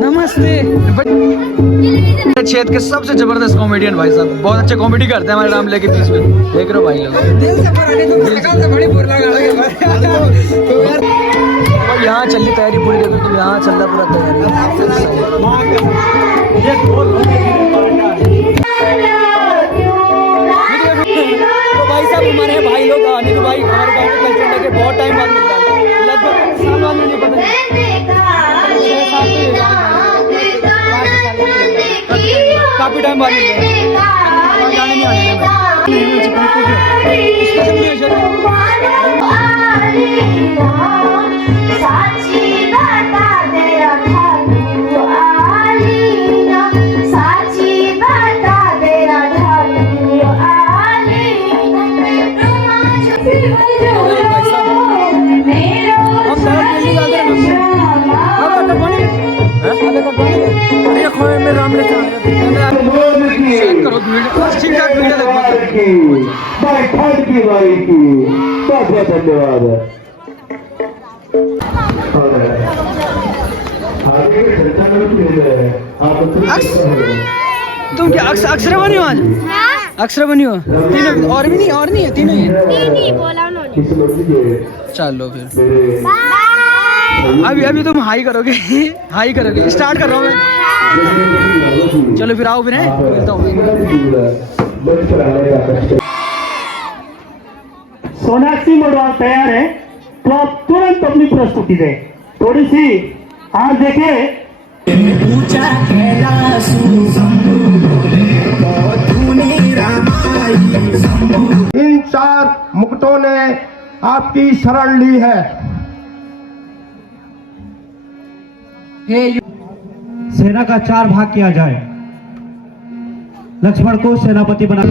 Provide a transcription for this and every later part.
नमस्ते। क्षेत्र के सबसे जबरदस्त कॉमेडियन भाई साहब, बहुत अच्छे कॉमेडी करते हैं हमारे रामले के बीच में। देख रहे हो भाई लोग, दिल से बड़ी यहाँ चल रही तैयारी पूरी। देखो तुम, यहाँ चल रहा पूरा तैयारी। तो भाई साहब हमारे भाई लोग आने के भाई हमारे गाँव में कल्चर के बहुत टाइम बाद मिलता है, लगभग साल बाद में, नहीं पता काफी टाइम बाद मिलता है। गाने नहीं आने बहुत धन्यवाद। तुम क्या अक्षर बनी हो आज? अक्षर बनी हो तीनों? और भी नहीं, और नहीं है, तीनों ही है। चलो फिर अभी तुम हाई करोगे। हाई करोगे, स्टार्ट कर रहा हूँ मैं। चलो फिर आओ, फिर मिलता हूँ। सोनाक्षी मोडवाल तैयार है, तो आप तुरंत अपनी प्रस्तुति दें। थोड़ी सी आज देखें। इन 4 मुकुटों ने आपकी शरण ली है। सेना का 4 भाग किया जाए। लक्ष्मण को सेनापति बना।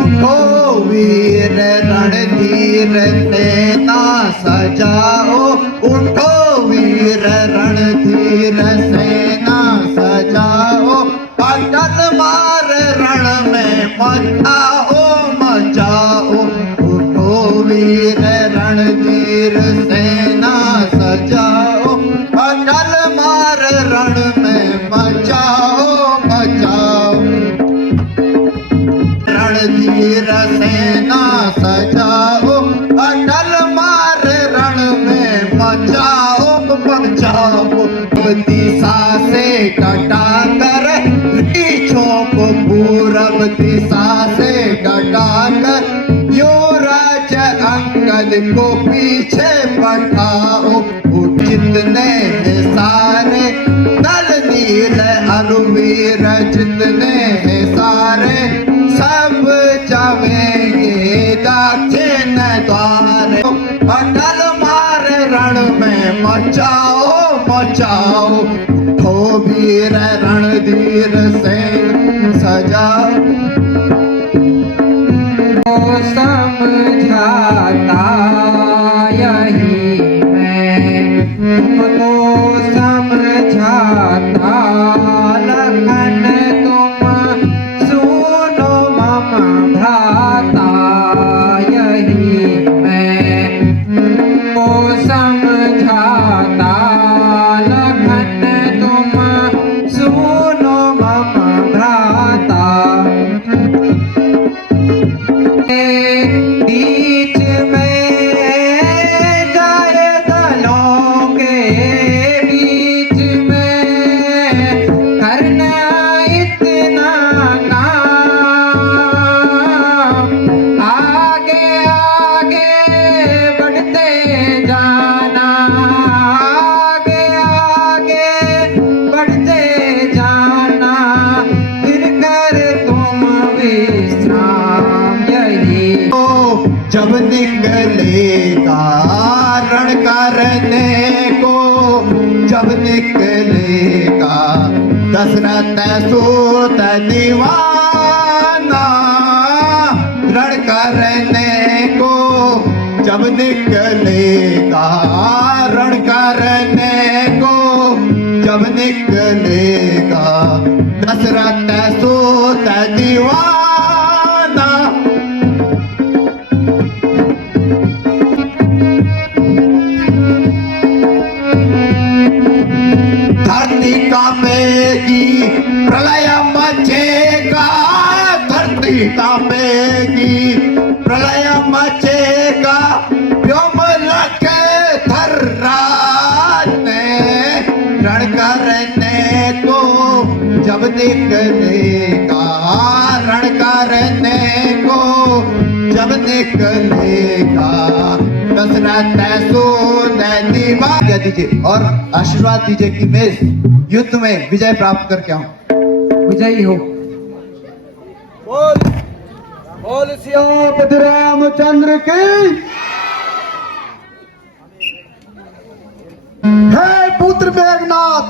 उठो वीर रणधीर सेना सजाओ, उठो वीर रणधीर सेना सजाओ, अटल मार रण में मचाओ मचाओ। उठो वीर रणधीर सेना सजाओ, अटल मार रण में मचाओ मचाओ। रणधीर सेना सजाओ, अटल मार रण में मचाओ मचाओ। दिशा से कटाकर छोप पूरब दिशा से कटाकर युवराज अंगद को पीछे पठाओ। जितने सारे दल नील अनुवीर, जितने सारे सब जावेंगे दक्षिण द्वार। अटल मार रण में मचाओ मचाओ। उठो वीर रणधीर सेना सजाओ। समझाता यही मैं तुमको समझाता, लखन तुम सुनो मम भ्राता। यही मैं तुमको समझाता, लखन तुम सुनो मम भ्राता। बीच में जाए दलों के बीच में करना इतना काम, आगे आगे बढ़ते जाना, आगे आगे बढ़ते जाना, फिर कर तुम विश्राम। यही जब निकलेगा रण करने को, जब निकलेगा दशरथ सूत दीवाना रण करने को, जब निकलेगा रण करने को, जब निकलेगा दशरथ सूत दीवाना। धरती कांपेगी प्रलय मचेगा, धरती कांपेगी प्रलय मचेगा, व्योम लखे धर्राज ने रण करने को जब निकलेगा, रण करने को जब निकलेगा, दशरथ सूत दीवाना। दीजिए और आशीर्वाद दीजिए कि मैं इस युद्ध में विजय प्राप्त करके आऊं, विजयी हो। बोल सियापति रामचंद्र की। हे पुत्र मेघनाथ,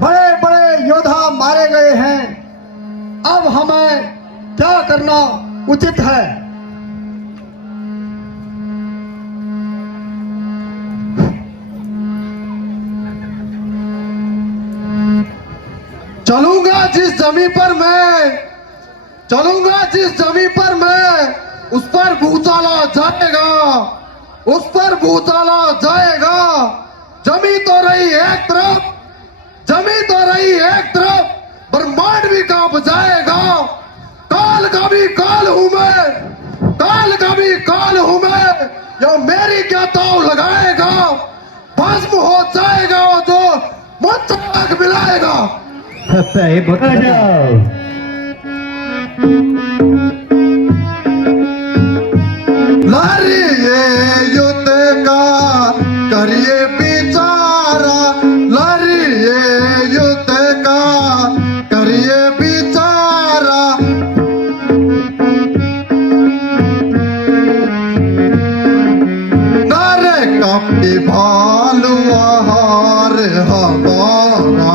बड़े बड़े योद्धा मारे गए हैं, अब हमें क्या करना उचित है? चलूंगा जिस जमीन पर मैं उस पर भूचाला जाएगा, उस पर भूचाला जाएगा। जमी तो रही एक तरफ, ब्रह्मांड भी कांप जाएगा। काल का भी काल हूं मैं, या मेरी क्या ताव लगाएगा? भस्म हो जाएगा वो जो मुझसे आग मिलाएगा। लड़िए युद्ध का करिए विचारा, लड़िए युद्ध का करिए विचारा। नारे कपटी भालू आहार हमारा,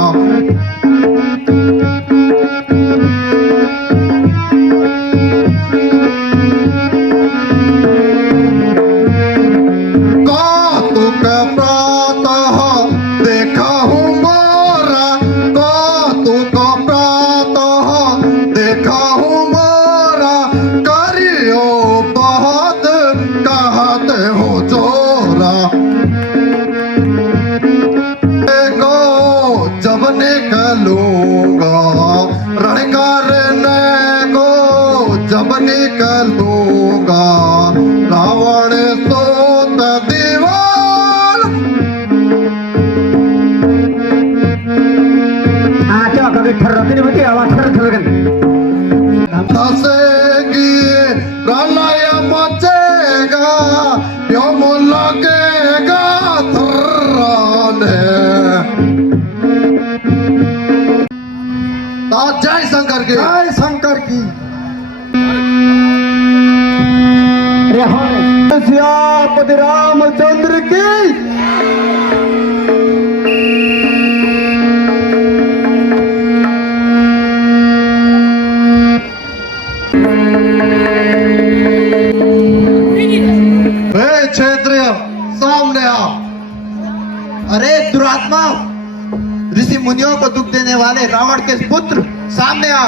जब निकलूंगा रावण सोत दीवान। क्या कभी ठर्राती नहीं बची आवाज ठरगन धसेगी प्रलय मचेगा, व्योम लगेगा थर्राने। जय शंकर की, जय शंकर की। सियापति रामचंद्र की। क्षेत्रीय सामने आ। अरे दुरात्मा, ऋषि मुनियों को दुख देने वाले रावण के पुत्र सामने आ।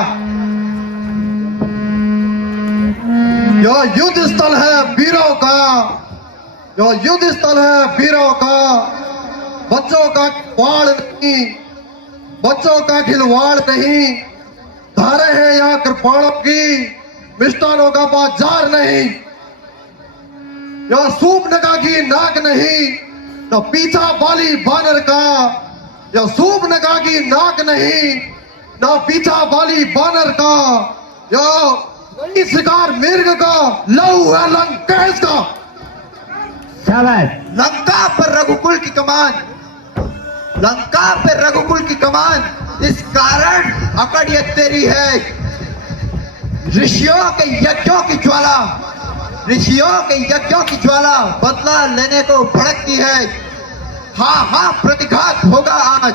यह युद्ध स्थल है वीरों का, यह युद्ध स्थल है वीरों का। बच्चों का वाड़ नहीं, बच्चों का खिलवाड़ नहीं। धारे हैं यहाँ कृपाणों की, मिष्टानों का बाजार नहीं। यह सूपनखा की नाक नहीं, न पीछा बाली बानर का। यह सूपनखा की नाक नहीं, न पीछा बाली बानर का। यह शिकार मिर्ग का, लहू है लंकेश का। लंका पर रघुकुल की कमान, लंका पर रघुकुल की कमान इस कारण अकड़ ये तेरी है। ऋषियों के यज्ञों की ज्वाला, ऋषियों के यज्ञों की ज्वाला बदला लेने को भड़कती है। हाँ हाँ, प्रतिघात होगा आज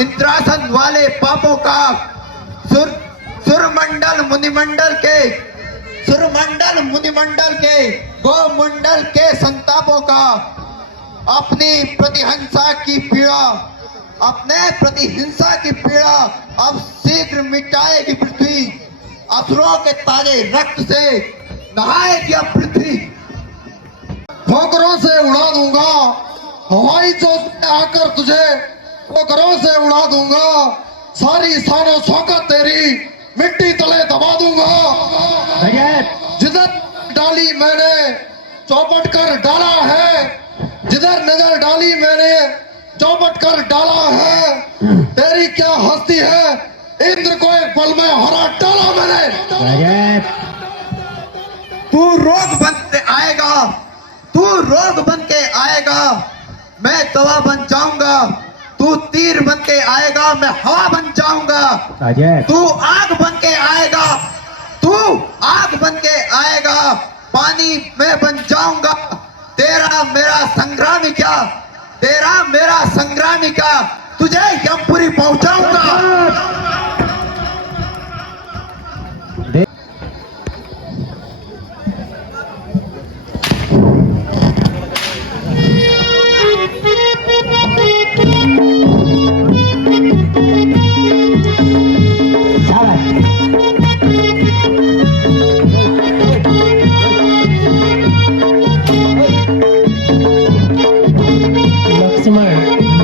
इंद्रासन वाले पापों का। सुरमंडल मुनिमंडल के गोमंडल के संतापों का। अपनी प्रतिहिंसा की पीड़ा, अपने प्रतिहिंसा की पीड़ा अब शीघ्र मिटाएगी पृथ्वी, असुरों के ताजे रक्त से नहाएगी अब पृथ्वी। ठोकरों से उड़ा दूंगा हवाई चौक में आकर तुझे, ठोकरों से उड़ा दूंगा सारी शानो शौकत तेरी मिट्टी तले दबा दूंगा। जिधर डाली मैंने चौपट कर डाला है, जिधर नजर डाली मैंने चौपट कर डाला है। तेरी क्या हस्ती है, इंद्र को एक पल में हरा डाला मैंने। तू रोग बन के आएगा, तू रोग बन के आएगा, मैं दवा बन जाऊंगा। तू तीर बन के आएगा, मैं हवा बन जाऊंगा। तू आग बन के आएगा, तू आग बन के आएगा, पानी में बन जाऊंगा। तेरा मेरा संग्रामी क्या, तेरा मेरा संग्रामी क्या, तुझे यमपुरी पहुंचाऊंगा।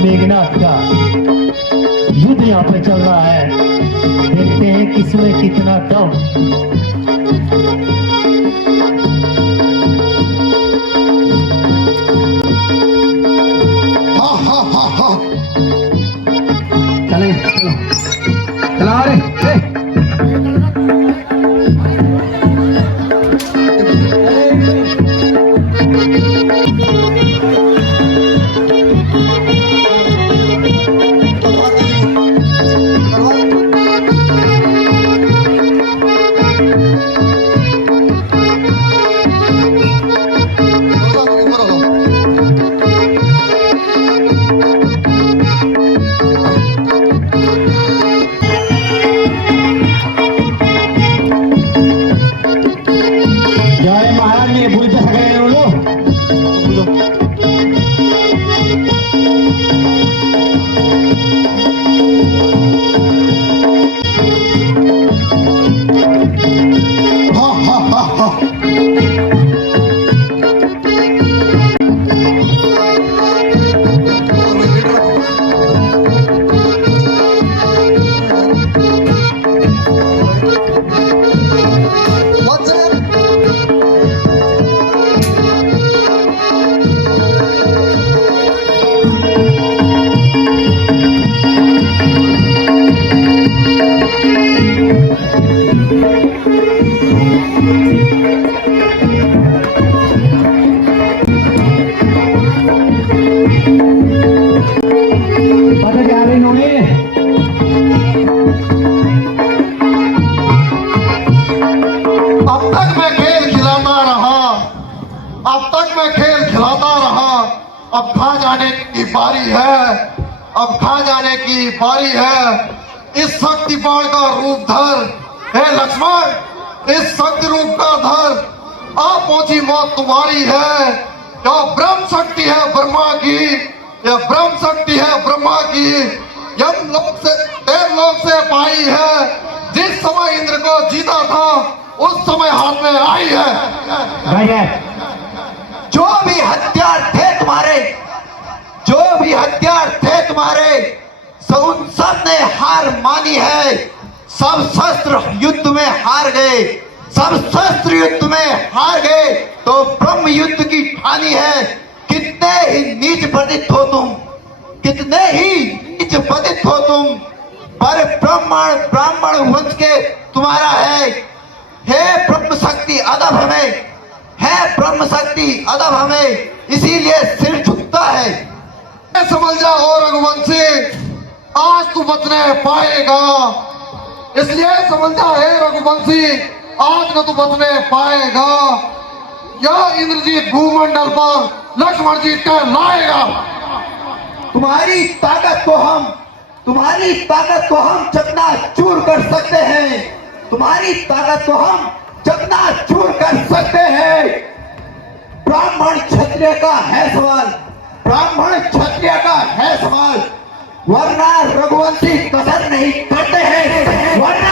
मेघनाथ का युद्ध यहाँ पे चल रहा है, देखते हैं किसमें कितना दम। चले चलो चला रे। अब तक मैं खेल खिलाता रहा, अब खा जाने की बारी है, अब खा जाने की बारी है। इस शक्ति बाण का रूप धर, हे लक्ष्मण, इस शक्ति रूप का धर, आप पहुंची मौत तुम्हारी है। यह ब्रह्म शक्ति है ब्रह्मा की, यह ब्रह्म शक्ति है ब्रह्मा की, यम लोक से देव लोक से पाई है। जिस समय इंद्र को जीता था उस समय हाथ में आई है। जो भी हथियार थे तुम्हारे, जो भी हथियार थे तुम्हारे, उन सब ने हार मानी है। सब शस्त्र युद्ध में हार गए, सब शस्त्र युद्ध में हार गए, तो ब्रह्म युद्ध की ठानी है। कितने ही नीच पतित हो तुम, कितने ही नीच पतित हो तुम, पर ब्राह्मण वंश के तुम्हारा है। हे ब्रह्म शक्ति अदब हमें, है ब्रह्म शक्ति अदब हमें, इसीलिए सिर झुकता है। समझ जाओ रघुवंशी, आज तू बचने पाएगा, इसलिए समझ जा हे रघुवंशी, आज न तू बचने पाएगा। यह इंद्रजीत भूमंडल पर लक्ष्मण जी का लाएगा। तुम्हारी ताकत को हम चकनाचूर कर सकते हैं, तुम्हारी ताकत को हम चकनाचूर कर सकते हैं। ब्राह्मण क्षत्रिय का है सवाल, ब्राह्मण क्षत्रिय का है सवाल, वरना रघुवंशी कसर नहीं करते हैं, वरना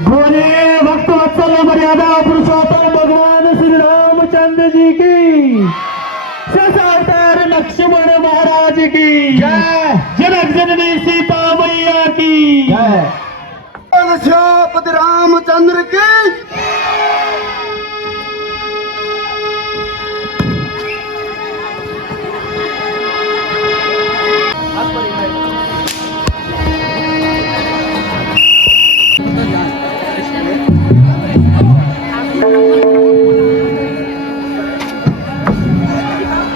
बोले भक्त वत्सल मर्यादा पुरुषोत्तम भगवान श्री रामचंद्र जी की, ससातर लक्ष्मण महाराज की जय, जनक जननी सीता मैया की जय, श्यापति रामचंद्र की।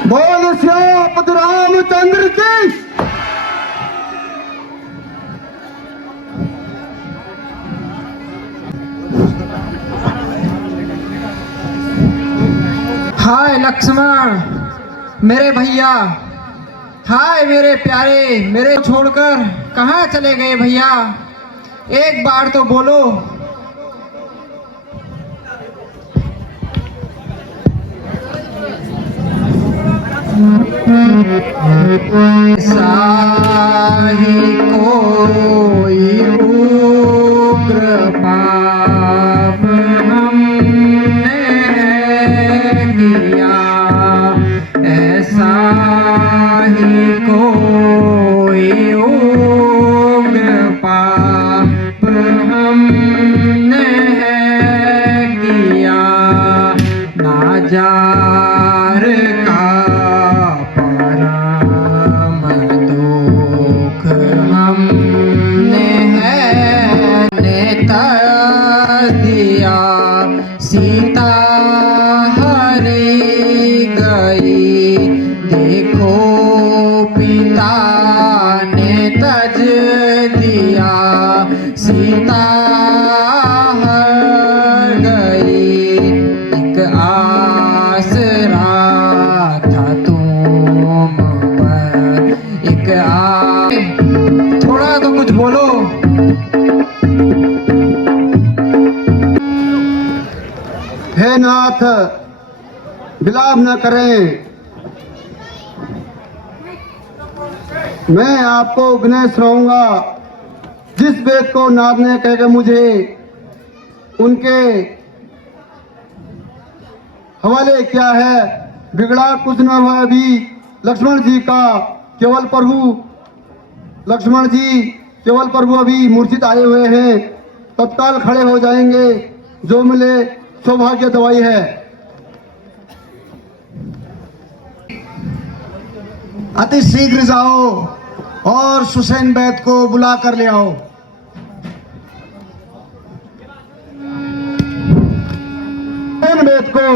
बोल श्यापति रामचंद्र की। हाय लक्ष्मण मेरे भैया, हाय मेरे प्यारे, मेरे छोड़कर कहाँ चले गए भैया, एक बार तो बोलो। साही कोई उग्र पाप हमने किया, ऐसा ही कोई उग्र पाप हमने किया, नाजार का परम दुख हमने नेता दिया, सीता हरी गई, देखो पिता ने तज दिया, सीता हर गई, एक आसरा था तुम पर, एक थोड़ा तो कुछ बोलो। हे नाथ, विलाप न करें, मैं आपको उपदेश सुनाऊंगा। जिस वेद को नाथ ने कह के मुझे उनके हवाले किया है, बिगड़ा कुछ न हुआ अभी लक्ष्मण जी का, केवल प्रभु लक्ष्मण जी केवल प्रभु अभी मूर्छित आए हुए हैं, तत्काल खड़े हो जाएंगे, जो मिले सौभाग्य दवाई है। अति शीघ्र जाओ और सुसैन बैद को बुला कर ले आओ। सुसैन बैद को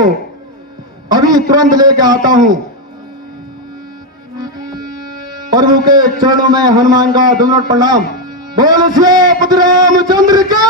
अभी तुरंत लेके आता हूं। प्रभु के चरणों में हनुमान का दंडवत प्रणाम। बोल श्री रामचंद्र के।